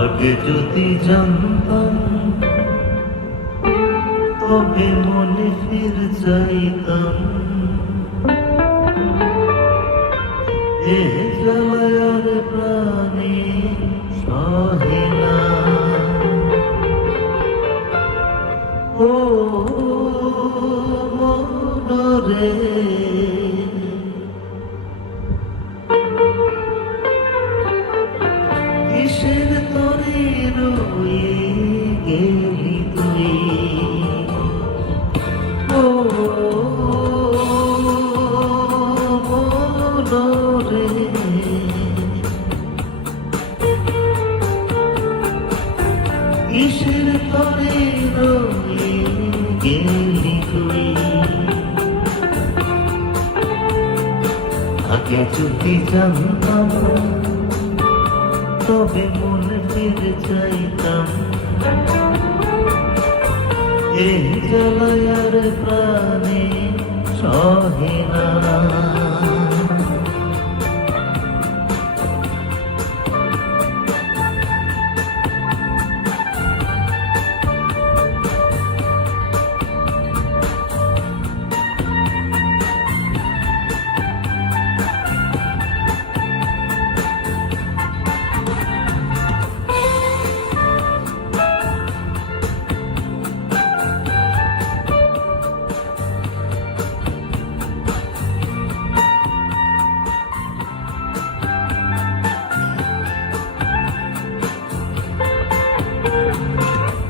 আগে যদি জানতাম তবে মনে ফির যাইতাম। এ জ্বালায়ার প্রাণে সহে না। ও মনরে কিসের তরে রয়ে গেলি তুই। ও মনরে কিসের তরে রয়ে গেলি তুই। আগে যদি জানতাম তবে মনে ফিরে চাইতাম। এই জ্বালায়ার প্রাণে সহে না।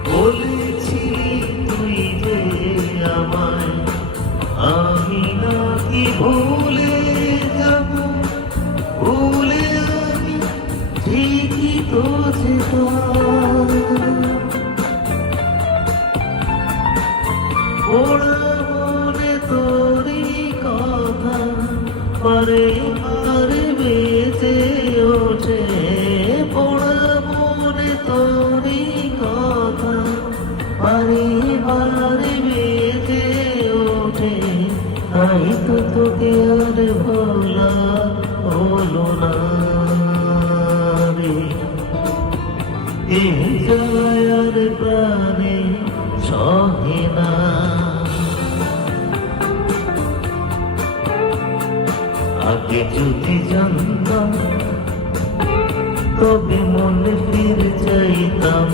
বলেছিলি তুই যে আমায়, আমি নাকি ভুলে যাব। ভুলে আমি ঠিকই তো যেতাম। ওরা মনে তোরই কথা পারে পারে বেঁচে ওঠে। পোড়া মনে তোরই কথা পারে পারে বেঁচে ওঠে। তাই তো তোকে আর ভোলা হলো না রে। এই জ্বালায়ার প্রাণে সহে না। আগে যদি জানতাম তবে মনে ফিরে চাইতাম।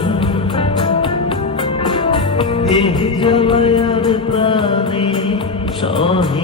এই জ্বালায়ার প্রাণে সহে